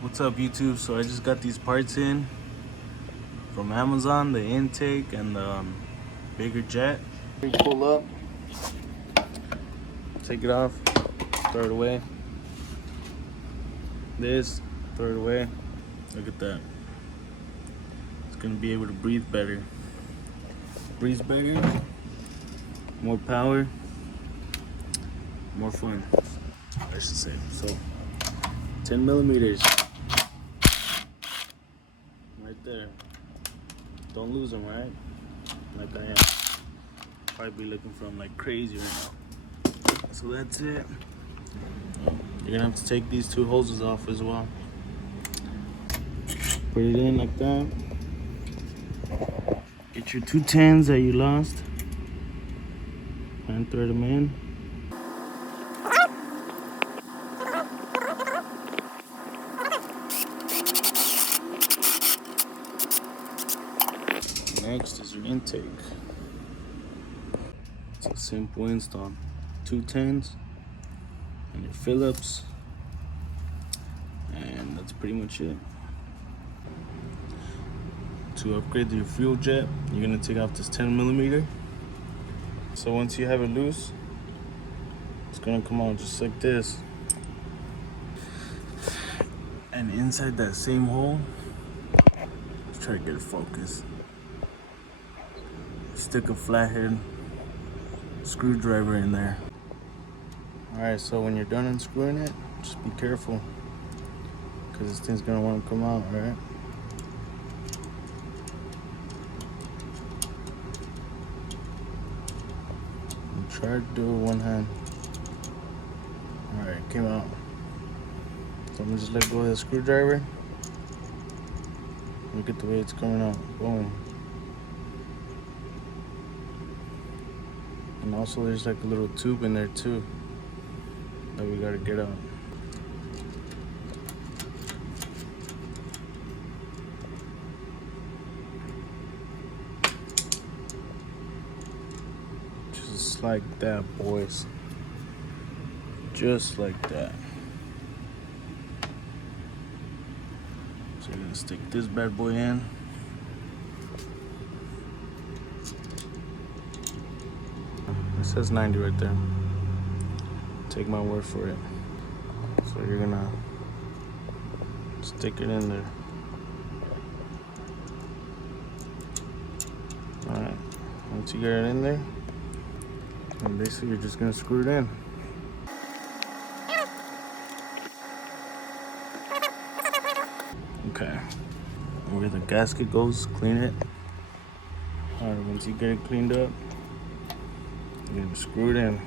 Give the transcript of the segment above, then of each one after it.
What's up, YouTube? So I just got these parts in from Amazon, the intake and the bigger jet. You pull up, take it off, throw it away. This, throw it away. Look at that. It's gonna be able to breathe better. Breathes better, more power, more fun, I should say. So 10 millimeters right there. Don't lose them, right? Like I am. Probably be looking for them like crazy right now. So that's it. You're gonna have to take these two hoses off as well. Put it in like that. Get your 2 10s that you lost and thread them in. Next is your intake. It's a simple install. 2 10s and your Phillips, and that's pretty much it. To upgrade your fuel jet, you're gonna take off this 10 millimeter. So once you have it loose, it's gonna come out just like this. And inside that same hole, let's try to get it focused. Stick a flathead screwdriver in there. Alright, so when you're done unscrewing it, just be careful, because this thing's gonna want to come out, right? And try to do it with one hand. Alright, it came out. So I'm gonna just let go of the screwdriver. Look at the way it's coming out. Boom. And also there's like a little tube in there too that we gotta get out. Just like that, boys. Just like that. So you're gonna stick this bad boy in. It says 90 right there. Take my word for it. So you're gonna stick it in there. Alright, once you get it in there, and basically you're just gonna screw it in. Okay, where the gasket goes, clean it. Alright, once you get it cleaned up, you're gonna screw it in.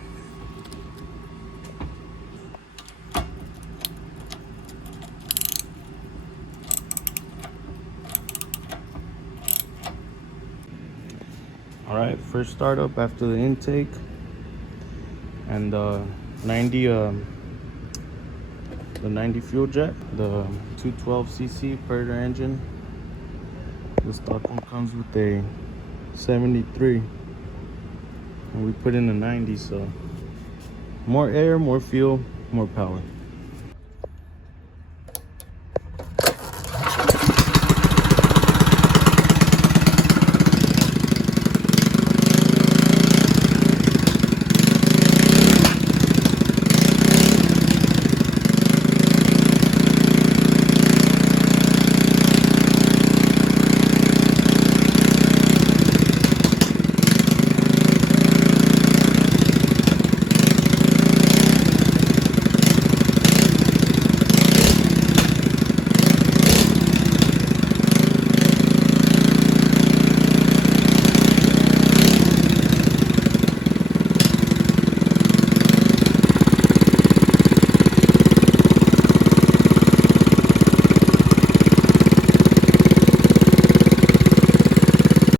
All right, first startup after the intake and the 90 fuel jet, the 212cc Predator engine. The stock one comes with a 73, and we put in a 90, so more air, more fuel, more power.